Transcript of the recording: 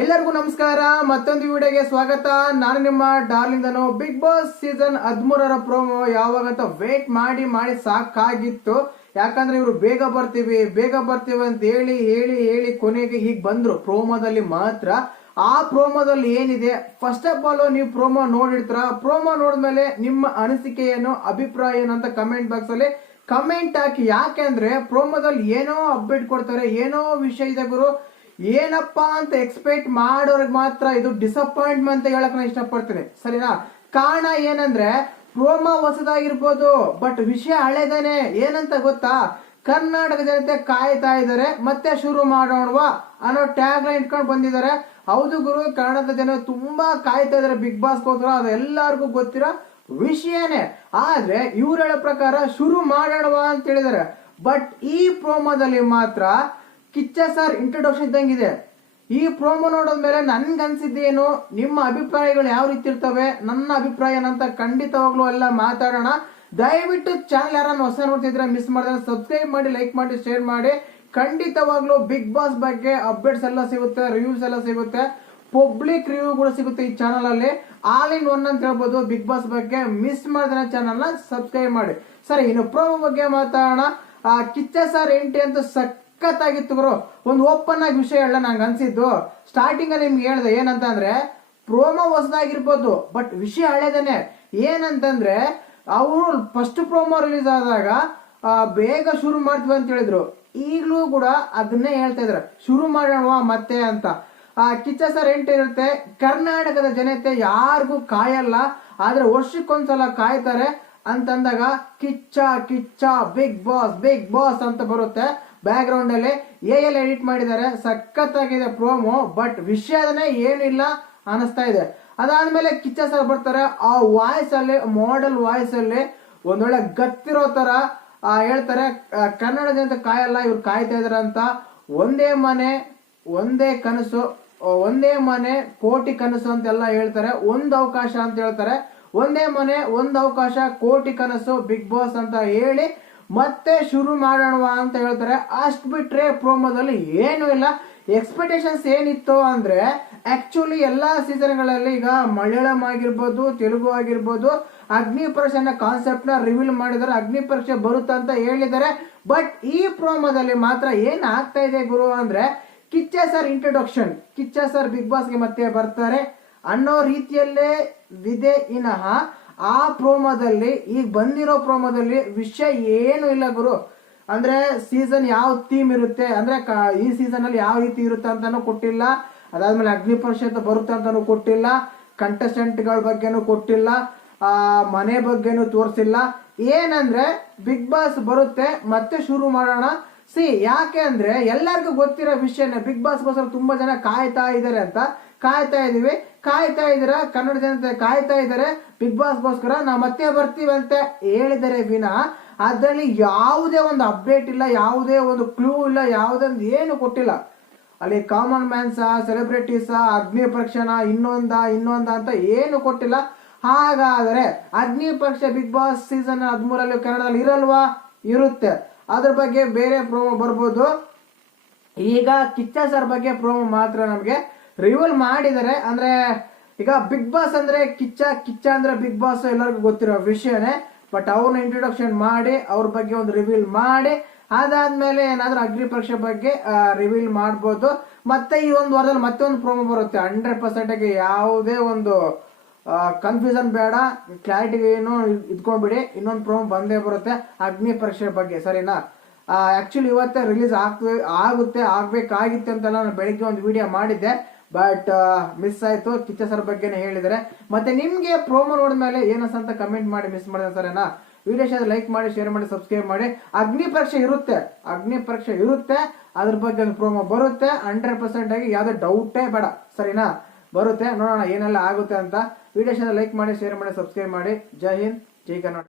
ಎಲ್ಲರಿಗೂ ನಮಸ್ಕಾರ. ಮತ್ತೊಂದು ವಿಡಿಯೋಗೆ ಸ್ವಾಗತ. ನಾನು ನಿಮ್ಮ darling Dhanu. Big boss season 13ರ ಪ್ರೋಮೋ ಯಾವಾಗಂತ ವೇಟ್ ಮಾಡಿ ಮಾಡಿ ಸಾಕಾಗಿತ್ತು. ಯಾಕಂದ್ರೆ ಇವರು ಬೇಗ ಬರ್ತೀವಿ ಅಂತ ಹೇಳಿ ಹೇಳಿ ಹೇಳಿ ಕೊನೆಗೆ ಹೀಗೆ ಬಂದ್ರು ಪ್ರೋಮೋದಲ್ಲಿ ಮಾತ್ರ. ಆ ಪ್ರೋಮೋದಲ್ಲಿ ಏನಿದೆ, ಫಸ್ಟ್ ಆಫ್ ಆಲ್ ನೀವು ಪ್ರೋಮೋ ನೋಡಿರ್ತೀರ. ಪ್ರೋಮೋ ನೋಡಿದ್ಮೇಲೆ ನಿಮ್ಮ ಅನಿಸಿಕೆ ಏನು, ಅಭಿಪ್ರಾಯ ಏನು ಅಂತ ಕಮೆಂಟ್ ಬಾಕ್ಸ್ ಅಲ್ಲಿ ಕಮೆಂಟ್ ಹಾಕಿ. ಯಾಕೆಂದ್ರೆ ಪ್ರೋಮೋದಲ್ಲಿ ಏನೋ ಅಪ್ಡೇಟ್ ಕೊಡ್ತಾರೆ, ಏನೋ ವಿಷಯ ಇದೆ ಗುರು, ಏನಪ್ಪಾ ಅಂತ ಎಕ್ಸ್ಪೆಕ್ಟ್ ಮಾಡೋರಿಗೆ ಮಾತ್ರ ಇದು ಡಿಸಪಾಯಿಂಟ್ಮೆಂಟ್ ಅಂತ ಹೇಳಕ್ ನಾನು ಇಷ್ಟಪಡ್ತೀನಿ, ಸರಿನಾ? ಕಾರಣ ಏನಂದ್ರೆ ಪ್ರೋಮೋ ಹೊಸದಾಗಿರ್ಬೋದು, ಬಟ್ ವಿಷಯ ಹಳೆದೇನೆ. ಏನಂತ ಗೊತ್ತಾ, ಕರ್ನಾಟಕ ಜನತೆ ಕಾಯ್ತಾ ಇದ್ದಾರೆ, ಮತ್ತೆ ಶುರು ಮಾಡೋಣವಾ ಅನ್ನೋ ಟ್ಯಾಗ್ ಲೈನ್ ಇಟ್ಕೊಂಡು ಬಂದಿದ್ದಾರೆ. ಹೌದು ಗುರು, ಕನ್ನಡದ ಜನ ತುಂಬಾ ಕಾಯ್ತಾ ಇದಾರೆ ಬಿಗ್ ಬಾಸ್ ಗೋಸ್ಕರ, ಅದು ಎಲ್ಲರಿಗೂ ಗೊತ್ತಿರೋ ವಿಷಯನೇ. ಆದ್ರೆ ಇವ್ರು ಹೇಳೋ ಪ್ರಕಾರ ಶುರು ಮಾಡೋಣವಾ ಅಂತ ಹೇಳಿದಾರೆ. ಬಟ್ ಈ ಪ್ರೋಮೋದಲ್ಲಿ ಮಾತ್ರ ಕಿಚ್ಚ ಸರ್ ಇಂಟ್ರೊಡಕ್ಷನ್ ಇದ್ದಂಗಿದೆ. ಈ ಪ್ರೋಮೋ ನೋಡೋದ್ಮೇಲೆ ನನ್ಗನ್ಸಿದ್ದೇನು, ನಿಮ್ಮ ಅಭಿಪ್ರಾಯಗಳು ಯಾವ ರೀತಿ ಇರ್ತವೆ, ನನ್ನ ಅಭಿಪ್ರಾಯ ಏನಂತ ಖಂಡಿತವಾಗ್ಲೂ ಎಲ್ಲ ಮಾತಾಡೋಣ. ದಯವಿಟ್ಟು ಚಾನಲ್ ಯಾರನ್ನ ಹೊಸ ನೋಡ್ತಿದ್ರೆ ಮಿಸ್ ಮಾಡಿದ್ರೆ ಸಬ್ಸ್ಕ್ರೈಬ್ ಮಾಡಿ, ಲೈಕ್ ಮಾಡಿ, ಶೇರ್ ಮಾಡಿ. ಖಂಡಿತವಾಗ್ಲೂ ಬಿಗ್ ಬಾಸ್ ಬಗ್ಗೆ ಅಪ್ಡೇಟ್ಸ್ ಎಲ್ಲ ಸಿಗುತ್ತೆ, ರಿವ್ಯೂಸ್ ಎಲ್ಲ ಸಿಗುತ್ತೆ, ಪಬ್ಲಿಕ್ ರಿವ್ಯೂ ಕೂಡ ಸಿಗುತ್ತೆ ಈ ಚಾನಲ್ ಅಲ್ಲಿ. ಆಲ್ ಇನ್ ಒನ್ ಅಂತ ಹೇಳ್ಬೋದು ಬಿಗ್ ಬಾಸ್ ಬಗ್ಗೆ. ಮಿಸ್ ಮಾಡಿದ್ರೆ ಚಾನಲ್ ನ ಸಬ್ಸ್ಕ್ರೈಬ್ ಮಾಡಿ. ಸರಿ, ಇನ್ನು ಪ್ರೋಮೋ ಬಗ್ಗೆ ಮಾತಾಡೋಣ. ಕಿಚ್ಚ ಸರ್ ಎಂಟ್ರಿ ಅಂತ ಸಖತ್ತಾಗಿತ್ತು ಗುರು. ಒಂದು ಓಪನ್ ಆಗಿ ವಿಷಯ ಹೇಳ ನಂಗೆ ಅನ್ಸಿದ್ದು. ಸ್ಟಾರ್ಟಿಂಗ್ ಅಲ್ಲಿ ನಿಮ್ಗೆ ಹೇಳ್ದೆ ಏನಂತ ಅಂದ್ರೆ ಪ್ರೋಮೋ ಹೊಸದಾಗಿರ್ಬೋದು, ಬಟ್ ವಿಷಯ ಹಳೇದೇನೆ. ಏನಂತಂದ್ರೆ ಅವರು ಫಸ್ಟ್ ಪ್ರೋಮೋ ರಿಲೀಸ್ ಆದಾಗ ಬೇಗ ಶುರು ಮಾಡ್ತೀವಿ ಅಂತ ಹೇಳಿದ್ರು. ಈಗಲೂ ಕೂಡ ಅದನ್ನೇ ಹೇಳ್ತಾ ಇದಾರೆ, ಶುರು ಮಾಡೋಣ ಮತ್ತೆ ಅಂತ. ಕಿಚ್ಚ ಸರ್ ಎಂಟ್ರಿ ಇರುತ್ತೆ. ಕರ್ನಾಟಕದ ಜನತೆ ಯಾರಿಗೂ ಕಾಯಲ್ಲ, ಆದ್ರೆ ವರ್ಷಕ್ಕೊಂದ್ಸಲ ಕಾಯ್ತಾರೆ ಅಂತಂದಾಗ ಕಿಚ್ಚ ಕಿಚ್ಚ ಬಿಗ್ ಬಾಸ್ ಅಂತ ಬರುತ್ತೆ. ಬ್ಯಾಕ್ ಗ್ರೌಂಡ್ ಅಲ್ಲಿ ಎಡಿಟ್ ಮಾಡಿದ್ದಾರೆ, ಸಖತ್ತಾಗಿದೆ ಪ್ರೋಮೋ. ಬಟ್ ವಿಷಯನೇ ಏನಿಲ್ಲ ಅನಿಸ್ತಾ ಇದೆ. ಅದಾದ್ಮೇಲೆ ಕಿಚ್ಚ ಸರ್ ಬರ್ತಾರೆ. ಆ ವಾಯ್ಸ್ ಅಲ್ಲಿ, ಮಾಡೆಲ್ ವಾಯ್ಸ್ ಅಲ್ಲಿ ಒಂದೊಳ್ಳೆ ಗತ್ತಿರೋ ತರ ಹೇಳ್ತಾರೆ, ಕನ್ನಡ ಜನತೆ ಕಾಯಲ್ಲ, ಇವ್ರು ಕಾಯ್ತಾ ಇದಾರೆ ಅಂತ. ಒಂದೇ ಮನೆ ಒಂದೇ ಕನಸು, ಒಂದೇ ಮನೆ ಕೋಟಿ ಕನಸು ಅಂತೆಲ್ಲ ಹೇಳ್ತಾರೆ. ಒಂದು ಅವಕಾಶ ಅಂತ ಹೇಳ್ತಾರೆ. ಒಂದೇ ಮನೆ ಒಂದು ಅವಕಾಶ ಕೋಟಿ ಕನಸು ಬಿಗ್ ಬಾಸ್ ಅಂತ ಹೇಳಿ ಮತ್ತೆ ಶುರು ಮಾಡೋಣ ಅಂತ ಹೇಳ್ತಾರೆ. ಅಷ್ಟು ಬಿಟ್ರೆ ಪ್ರೋಮೋದಲ್ಲಿ ಏನು ಇಲ್ಲ. ಎಕ್ಸ್ಪೆಕ್ಟೇಷನ್ಸ್ ಏನಿತ್ತು ಅಂದ್ರೆ ಆಕ್ಚುಲಿ ಎಲ್ಲಾ ಸೀಸನ್ಗಳಲ್ಲಿ ಈಗ ಮಲಯಾಳಂ ಆಗಿರ್ಬೋದು, ತೆಲುಗು ಆಗಿರ್ಬೋದು, ಅಗ್ನಿ ಪರೀಕ್ಷೆ ಕಾನ್ಸೆಪ್ಟ್ ನ ರಿವೀಲ್ ಮಾಡಿದ್ದಾರೆ. ಅಗ್ನಿ ಪರೀಕ್ಷೆ ಬರುತ್ತಾ ಅಂತ ಹೇಳಿದ್ದಾರೆ. ಬಟ್ ಈ ಪ್ರೋಮೋದಲ್ಲಿ ಮಾತ್ರ ಏನ್ ಆಗ್ತಾ ಇದೆ ಗುರು ಅಂದ್ರೆ Kichcha sir introduction, Kichcha sir big ಬಾಸ್ಗೆ ಮತ್ತೆ ಬರ್ತಾರೆ ಅನ್ನೋ ರೀತಿಯಲ್ಲೇ ಇದೆ. ಇನಹ ಆ ಪ್ರೋಮೋದಲ್ಲಿ, ಈಗ ಬಂದಿರೋ ಪ್ರೋಮೋದಲ್ಲಿ ವಿಷಯ ಏನು ಇಲ್ಲ ಗುರು. ಅಂದ್ರೆ ಸೀಸನ್ ಯಾವ ಥೀಮ್ ಇರುತ್ತೆ ಅಂದ್ರೆ ಈ ಸೀಸನ್ ಅಲ್ಲಿ ಯಾವ ರೀತಿ ಇರುತ್ತೆ ಅಂತಾನು ಕೊಟ್ಟಿಲ್ಲ. ಅದಾದ್ಮೇಲೆ ಅಗ್ನಿ ಪರೀಕ್ಷೆ ಬರುತ್ತೆ ಅಂತಾನು ಕೊಟ್ಟಿಲ್ಲ. ಕಂಟೆಸ್ಟೆಂಟ್ ಗಳ ಬಗ್ಗೆನೂ ಕೊಟ್ಟಿಲ್ಲ, ಮನೆ ಬಗ್ಗೆನೂ ತೋರಿಸಿಲ್ಲ. ಏನಂದ್ರೆ ಬಿಗ್ ಬಾಸ್ ಬರುತ್ತೆ ಮತ್ತೆ ಶುರು ಮಾಡೋಣ. ಯಾಕೆ ಅಂದ್ರೆ ಎಲ್ಲರಿಗೂ ಗೊತ್ತಿರೋ ವಿಷಯನೇ, ಬಿಗ್ ಬಾಸ್ಗೋಸ್ಕರ ತುಂಬಾ ಜನ ಕಾಯ್ತಾ ಇದಾರೆ ಅಂತ. ಕಾಯ್ತಾ ಇದೀವಿ, ಕಾಯ್ತಾ ಇದೀರ, ಕನ್ನಡ ಜನತೆ ಕಾಯ್ತಾ ಇದಾರೆ ಬಿಗ್ ಬಾಸ್ಗೋಸ್ಕರ, ನಾವು ಮತ್ತೆ ಬರ್ತೀವಿ ಅಂತ ಹೇಳಿದರೆ ವಿನ ಅದರಲ್ಲಿ ಯಾವುದೇ ಒಂದು ಅಪ್ಡೇಟ್ ಇಲ್ಲ, ಯಾವುದೇ ಒಂದು ಕ್ಲೂ ಇಲ್ಲ, ಯಾವುದೊಂದು ಏನು ಕೊಟ್ಟಿಲ್ಲ. ಅಲ್ಲಿ ಕಾಮನ್ ಮ್ಯಾನ್ಸ, ಸೆಲೆಬ್ರಿಟೀಸ, ಅಗ್ನಿ ಪರೀಕ್ಷೆನ, ಇನ್ನೊಂದ ಅಂತ ಏನು ಕೊಟ್ಟಿಲ್ಲ. ಹಾಗಾದರೆ ಅಗ್ನಿ ಪರೀಕ್ಷೆ ಬಿಗ್ ಬಾಸ್ ಸೀಸನ್ 13 ಕನ್ನಡದಲ್ಲಿ ಇರಲ್ವಾ? ಇರುತ್ತೆ. ಅದ್ರ ಬಗ್ಗೆ ಬೇರೆ ಪ್ರೋಮೋ ಬರ್ಬೋದು. ಈಗ ಕಿಚ್ಚ ಸರ್ ಬಗ್ಗೆ ಪ್ರೋಮೋ ಮಾತ್ರ ನಮಗೆ ರಿವೀಲ್ ಮಾಡಿದ್ದಾರೆ. ಅಂದ್ರೆ ಈಗ ಬಿಗ್ ಬಾಸ್ ಅಂದ್ರೆ ಕಿಚ್ಚ ಅಂದ್ರೆ ಬಿಗ್ ಬಾಸ್ ಎಲ್ಲರಿಗೂ ಗೊತ್ತಿರೋ ವಿಷಯನೇ. ಬಟ್ ಅವ್ರನ್ನ ಇಂಟ್ರೊಡಕ್ಷನ್ ಮಾಡಿ ಅವ್ರ ಬಗ್ಗೆ ಒಂದು ರಿವೀಲ್ ಮಾಡಿ, ಅದಾದ್ಮೇಲೆ ಏನಾದ್ರೂ ಅಗ್ನಿ ಪರೀಕ್ಷೆ ಬಗ್ಗೆ ರಿವೀಲ್ ಮಾಡ್ಬೋದು. ಮತ್ತೆ ಈ ಒಂದು ವಾರದಲ್ಲಿ ಮತ್ತೆ ಒಂದು ಪ್ರೋಮೋ ಬರುತ್ತೆ. 100% ಯಾವುದೇ ಒಂದು ಕನ್ಫ್ಯೂಷನ್ ಬೇಡ, ಕ್ಲಾರಿಟಿ ಏನು ಇದ್ಕೊಂಡ್ಬಿಡಿ. ಇನ್ನೊಂದು ಪ್ರೋಮೋ ಬಂದೇ ಬರುತ್ತೆ ಅಗ್ನಿ ಪರೀಕ್ಷೆ ಬಗ್ಗೆ, ಸರಿನಾ? ಆಕ್ಚುಲಿ ಇವತ್ತೇ ರಿಲೀಸ್ ಆಗ್ಬೇಕಾಗಿತ್ತು ಅಂತೆಲ್ಲ ನಾನು ಬೆಳಿಗ್ಗೆ ಒಂದು ವಿಡಿಯೋ ಮಾಡಿದ್ದೆ, ಬಟ್ ಮಿಸ್ ಆಯ್ತು. ಕಿಚ್ಚ ಸರ್ ಬಗ್ಗೆನೇ ಹೇಳಿದರೆ. ಮತ್ತೆ ನಿಮ್ಗೆ ಪ್ರೋಮೋ ನೋಡಿದ್ಮೇಲೆ ಏನಂತ ಕಮೆಂಟ್ ಮಾಡಿ, ಮಿಸ್ ಮಾಡಿದ್ರೆ ಸರಿನಾ? ವಿಡಿಯೋ ಲೈಕ್ ಮಾಡಿ, ಶೇರ್ ಮಾಡಿ, ಸಬ್ಸ್ಕ್ರೈಬ್ ಮಾಡಿ. ಅಗ್ನಿ ಪರೀಕ್ಷೆ ಇರುತ್ತೆ, ಅದ್ರ ಬಗ್ಗೆ ಒಂದು ಪ್ರೋಮೋ ಬರುತ್ತೆ 100% ಆಗಿ, ಯಾವ್ದೇ ಡೌಟೇ ಬೇಡ, ಸರಿನಾ? ಬರುತ್ತೆ, ನೋಡೋಣ ಏನೆಲ್ಲ ಆಗುತ್ತೆ ಅಂತ. ವಿಡಿಯೋ ಲೈಕ್ ಮಾಡಿ, ಶೇರ್ ಮಾಡಿ, ಸಬ್ಸ್ಕ್ರೈಬ್ ಮಾಡಿ. ಜೈ ಹಿಂದ್, ಜೈ ಕರ್ನಾಟಕ.